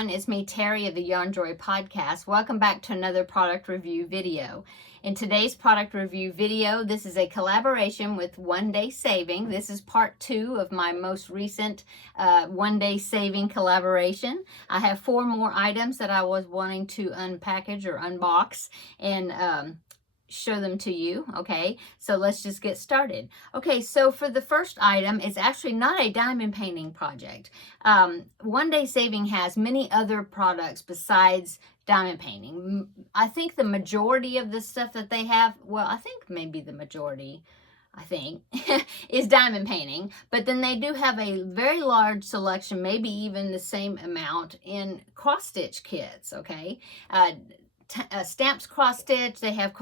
everyone, it's me Terry of the Yarn Joy podcast. Welcome back to another product review video. In today's product review video, this is a collaboration with One Day Saving. This is part 2 of my most recent One Day Saving collaboration. I have 4 more items that I was wanting to unpackage or unbox and show them to you. Okay, so let's just get started. Okay, so for the first item, it's actually not a diamond painting project. One Day Saving has many other products besides diamond painting. I think the majority of the stuff that they have, well, I think maybe the majority, is diamond painting, but then they do have a very large selection, maybe even the same amount in cross stitch kits. Okay, stamps cross stitch, they have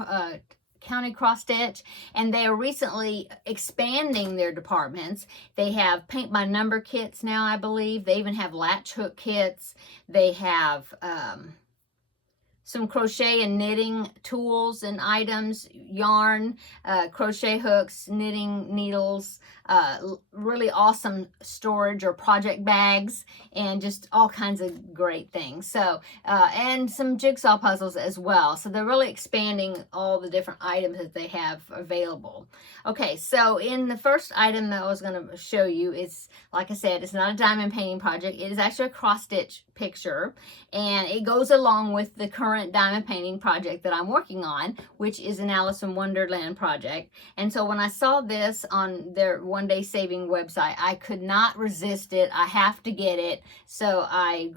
county cross stitch, and they are recently expanding their departments. They have paint by number kits now, I believe. They even have latch hook kits. They have some crochet and knitting tools and items, yarn, crochet hooks, knitting needles, really awesome storage or project bags, and just all kinds of great things. So, and some jigsaw puzzles as well. So they're really expanding all the different items that they have available. Okay, so in the first item that I was going to show you, it's, like I said, it's not a diamond painting project. It is actually a cross stitch picture, and it goes along with the current diamond painting project that I'm working on, which is an Alice in Wonderland project. And so when I saw this on their One Day Saving website, I could not resist it. I have to get it. So I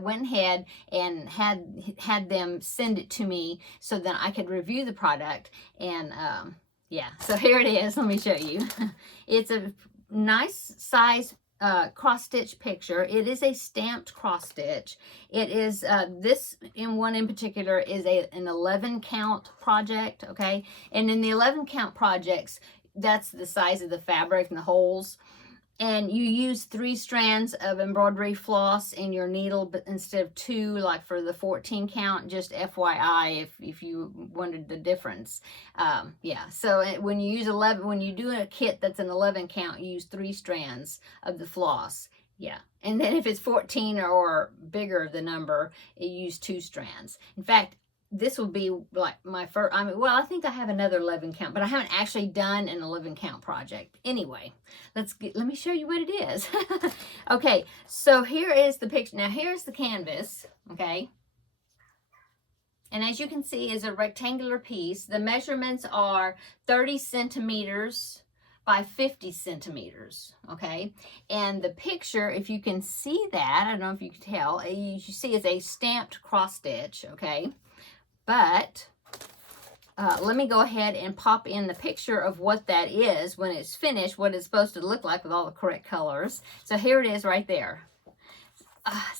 went ahead and had them send it to me so that I could review the product. And yeah, so here it is. Let me show you. It's a nice size cross stitch picture. It is a stamped cross stitch. It is this in one in particular is an 11 count project. Okay, and in the 11 count projects, that's the size of the fabric and the holes, and you use 3 strands of embroidery floss in your needle, but instead of 2 like for the 14 count. Just FYI, if you wondered the difference. Yeah, so when you use 11, when you do a kit that's an 11 count, you use 3 strands of the floss. Yeah, and then if it's 14 or bigger the number, you use 2 strands. In fact, this will be like my first, well, I think I have another 11 count, but I haven't actually done an 11 count project. Anyway, let me show you what it is. Okay, so here is the picture. Now here's the canvas, okay? And as you can see, is a rectangular piece. The measurements are 30 centimeters by 50 centimeters, okay? And the picture, if you can see that, I don't know if you can tell, you see it's a stamped cross stitch, okay? But let me go ahead and pop in the picture of what that is when it's finished, what it's supposed to look like with all the correct colors. So here it is right there.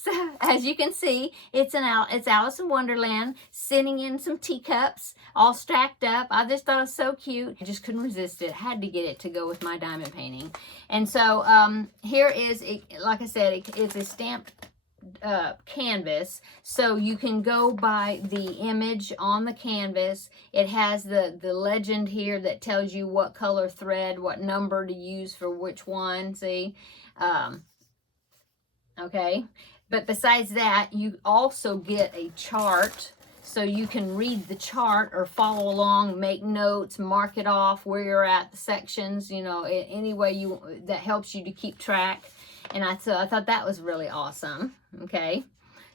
So as you can see, it's Alice in Wonderland sitting in some teacups, all stacked up. I just thought it was so cute. I just couldn't resist it. Had to get it to go with my diamond painting. And so here is, like I said, it's a stamped canvas, so you can go by the image on the canvas. It has the legend here that tells you what color thread, what number to use for which one. See, okay, but besides that, you also get a chart, so you can read the chart or follow along, make notes, mark it off where you're at, the sections, you know, any way that helps you to keep track. And I thought that was really awesome. Okay,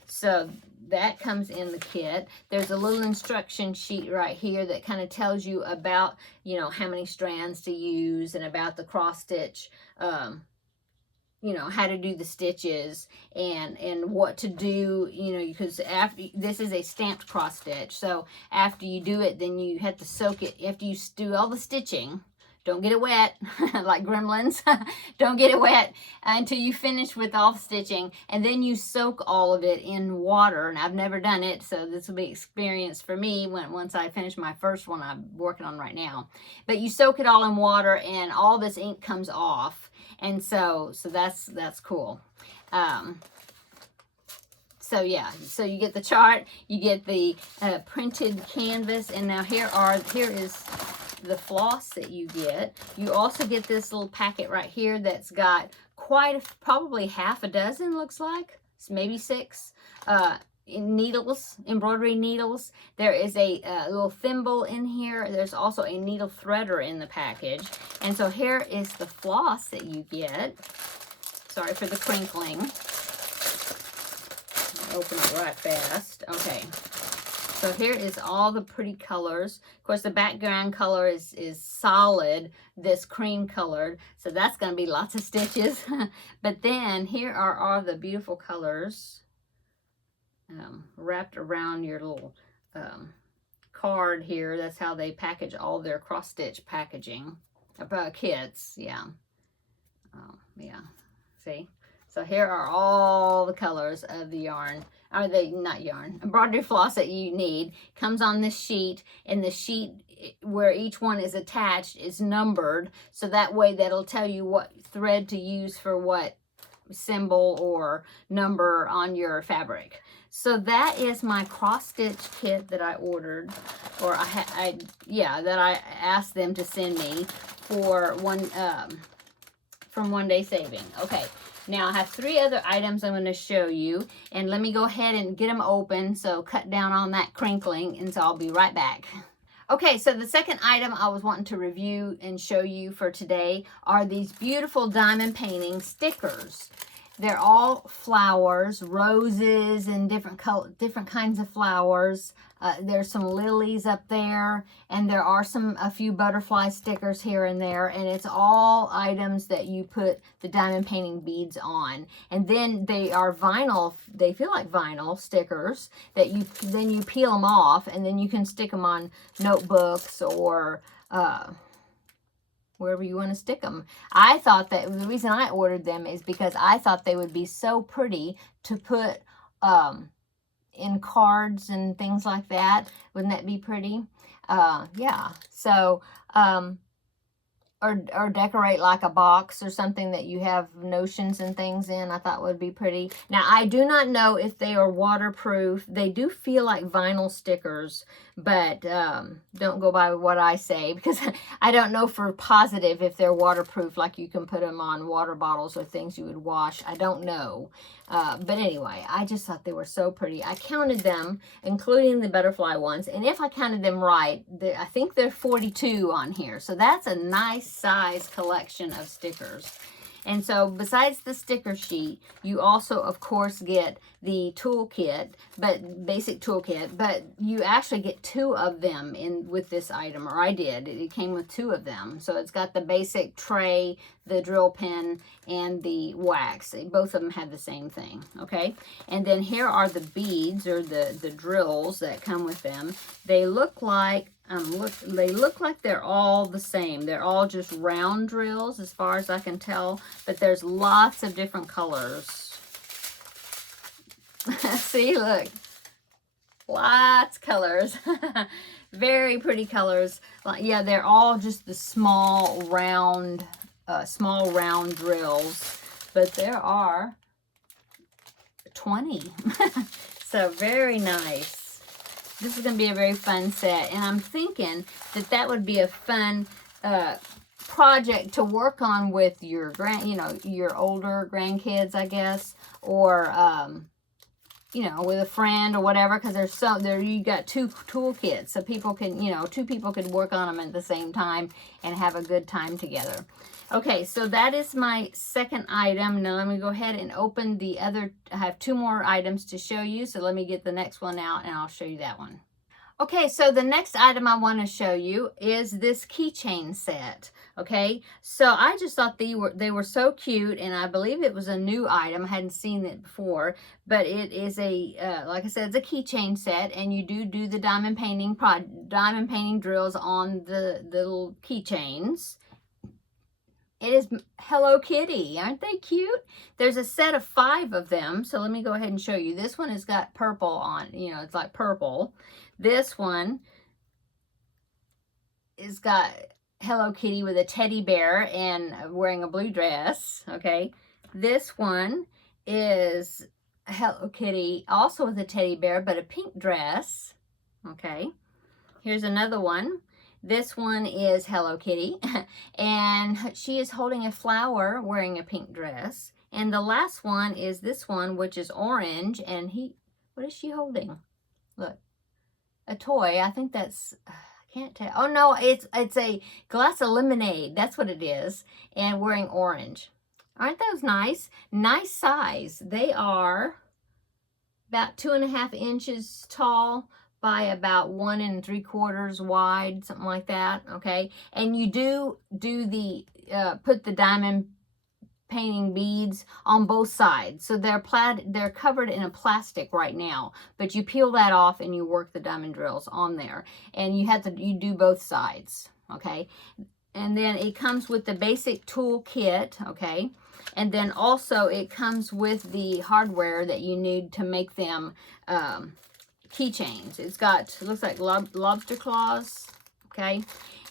so that comes in the kit. There's a little instruction sheet right here that kind of tells you about, you know, how many strands to use and about the cross stitch, you know, how to do the stitches and what to do, you know, because after this is a stamped cross stitch. So after you do it, then you have to soak it. After you do all the stitching, don't get it wet, like gremlins. Don't get it wet until you finish with all the stitching. And then you soak all of it in water. And I've never done it, so this will be experience for me once I finish my first one I'm working on right now. But you soak it all in water and all this ink comes off. And so that's cool. So yeah, so you get the chart, you get the printed canvas, and now here is the floss that you get. You also get this little packet right here that's got probably half a dozen, looks like, maybe 6 needles, embroidery needles. There is a little thimble in here. There's also a needle threader in the package. And so here is the floss that you get. Sorry for the crinkling. Open it right fast. Okay. So here is all the pretty colors. Of course, the background color is solid, this cream colored. So that's going to be lots of stitches. But then here are all the beautiful colors wrapped around your little card here. That's how they package all their cross-stitch packaging. Kits, yeah. Yeah, see? So here are all the colors of the yarn. Are they not yarn? Embroidery floss that you need. Comes on this sheet, and the sheet where each one is attached is numbered, so that way that'll tell you what thread to use for what symbol or number on your fabric. So that is my cross-stitch kit that I ordered, or that I asked them to send me for from One Day Saving. Okay. Now, I have 3 other items I'm going to show you, and let me go ahead and get them open, so cut down on that crinkling, and so I'll be right back. Okay, so the second item I was wanting to review and show you for today are these beautiful diamond painting stickers. They're all flowers, roses, and different kinds of flowers. There's some lilies up there, and there are a few butterfly stickers here and there, and it's all items that you put the diamond painting beads on. And then they are vinyl, they feel like vinyl stickers that then you peel them off, and then you can stick them on notebooks or wherever you want to stick them. I thought that the reason I ordered them is because I thought they would be so pretty to put in cards and things like that. Wouldn't that be pretty? Yeah. So, or decorate like a box or something that you have notions and things in, I thought would be pretty. Now, I do not know if they are waterproof. They do feel like vinyl stickers, but don't go by what I say, because I don't know for positive if they're waterproof, like you can put them on water bottles or things you would wash. I don't know. But anyway, I just thought they were so pretty. I counted them, including the butterfly ones, and if I counted them right, I think there are 42 on here. So that's a nice size collection of stickers. And so besides the sticker sheet, you also, of course, get the toolkit, basic toolkit, but you actually get 2 of them with this item, or I did. It came with 2 of them. So it's got the basic tray, the drill pen, and the wax. Both of them have the same thing, okay? And then here are the beads, or the drills that come with them. They look like they look like they're all the same. They're all just round drills as far as I can tell, but there's lots of different colors. See, look. Lots of colors. Very pretty colors. Yeah, they're all just the small round drills, but there are 20. So very nice. This is going to be a very fun set, and I'm thinking that would be a fun project to work on with your your older grandkids, I guess, or with a friend or whatever, because you got 2 toolkits, so people can 2 people could work on them at the same time and have a good time together. Okay, so that is my second item. Now let me go ahead and open the other. I have 2 more items to show you, so let me get the next one out and I'll show you that one. Okay, so the next item I want to show you is this keychain set. Okay, so I just thought they were so cute, and I believe it was a new item. I hadn't seen it before, but it is like I said, it's a keychain set, and you do the diamond painting drills on the little keychains. It is Hello Kitty. Aren't they cute? There's a set of 5 of them. So let me go ahead and show you. This one has got purple on. It's like purple. This one is got Hello Kitty with a teddy bear and wearing a blue dress. Okay. This one is Hello Kitty also with a teddy bear, but a pink dress. Okay. Here's another one. This one is Hello Kitty, and she is holding a flower wearing a pink dress. And the last one is this one, which is orange. And what is she holding? Look, a toy. I think that's, I can't tell. Oh no, it's a glass of lemonade. That's what it is. And wearing orange. Aren't those nice? Nice size. They are about 2.5 inches tall by about 1 3/4 wide, something like that. Okay, and you do the put the diamond painting beads on both sides. So they're covered in a plastic right now, but you peel that off and you work the diamond drills on there, and you do both sides. Okay, and then it comes with the basic tool kit. Okay, and then also it comes with the hardware that you need to make them keychains. It's got, looks like lobster claws. Okay,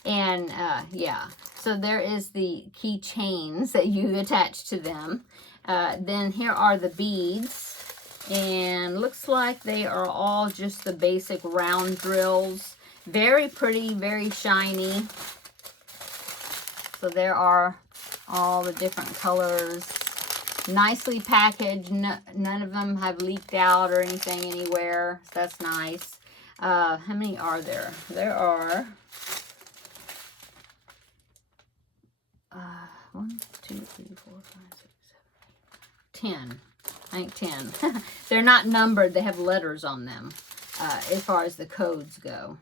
and yeah, so there is the keychains that you attach to them. Then here are the beads, and looks like they are all just the basic round drills. Very pretty, very shiny. So there are all the different colors, nicely packaged. None of them have leaked out or anything anywhere. So that's nice. How many are there? There are 1, 2, 3, 4, 5, 6, 7, 8, 10. I think 10. They're not numbered. They have letters on them as far as the codes go.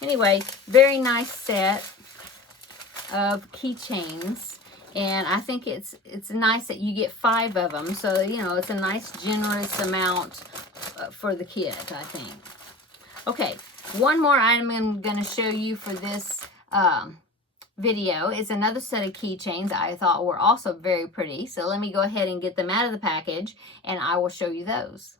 Anyway, very nice set of keychains, and I think it's nice that you get 5 of them, so you know it's a nice generous amount for the kit, I think. Okay, one more item I'm going to show you for this video is another set of keychains I thought were also very pretty. So let me go ahead and get them out of the package, and I will show you those.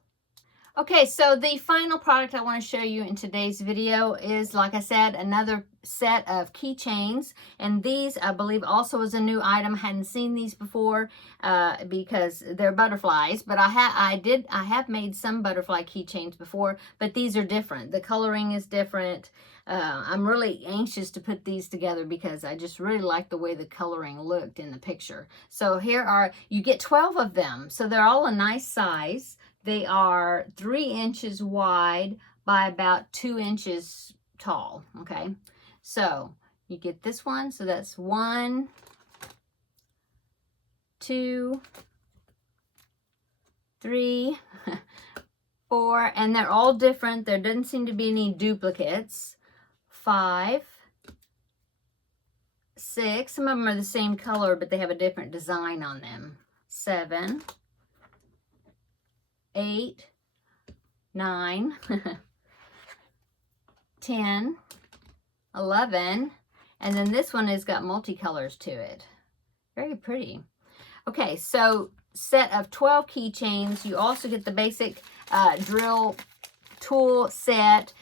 Okay, so the final product I want to show you in today's video is, like I said, another set of keychains. And these, I believe, also is a new item. I hadn't seen these before because they're butterflies. But I have made some butterfly keychains before, but these are different. The coloring is different. I'm really anxious to put these together because I just really like the way the coloring looked in the picture. So you get 12 of them. So they're all a nice size. They are 3 inches wide by about 2 inches tall. Okay, so you get this one. So that's 1, 2, 3, 4, and they're all different. There doesn't seem to be any duplicates. 5, 6. Some of them are the same color, but they have a different design on them. 7, 8, 9, 10, 11, and then this one has got multicolors to it. Very pretty. Okay, so set of 12 keychains. You also get the basic drill tool set,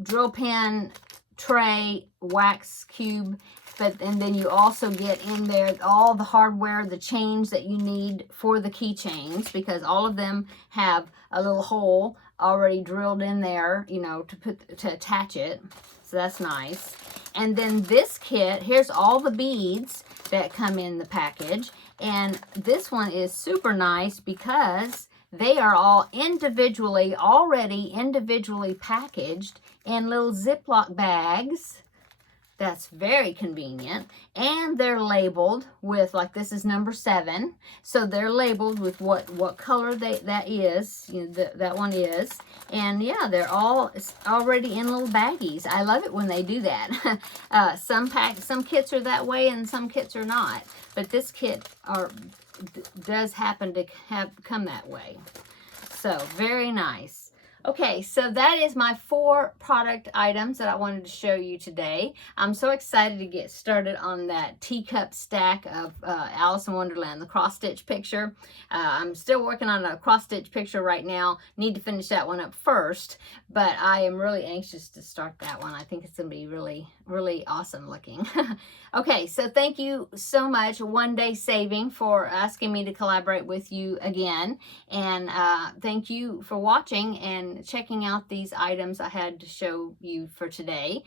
drill pen, tray, wax cube, and then you also get in there all the hardware, the chains that you need for the keychains, because all of them have a little hole already drilled in there, you know, to attach it. So that's nice. And then this kit, here's all the beads that come in the package, and this one is super nice because they are all already individually packaged in little Ziploc bags. That's very convenient. And they're labeled with, like, this is number 7. So they're labeled with what color that is, you know, that one is. And yeah, they're all already in little baggies. I love it when they do that. Some kits are that way and some kits are not. But this kit does happen to come that way. So very nice. Okay, so that is my 4 product items that I wanted to show you today. I'm so excited to get started on that teacup stack of Alice in Wonderland, the cross-stitch picture. I'm still working on a cross-stitch picture right now. Need to finish that one up first, but I am really anxious to start that one. I think it's going to be really, really awesome looking. Okay, so thank you so much, One Day Saving, for asking me to collaborate with you again. And thank you for watching, and and checking out these items I had to show you for today.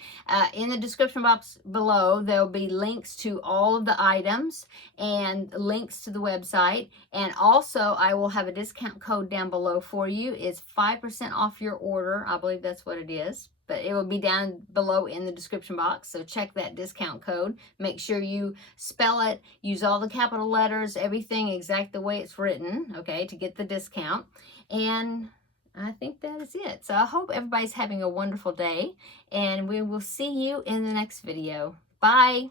In the description box below, there'll be links to all of the items and links to the website. And also, I will have a discount code down below for you. It's 5% off your order. I believe that's what it is. But it will be down below in the description box. So check that discount code. Make sure you spell it, use all the capital letters, everything exact the way it's written, okay, to get the discount. And I think that is it. So I hope everybody's having a wonderful day, and we will see you in the next video. Bye.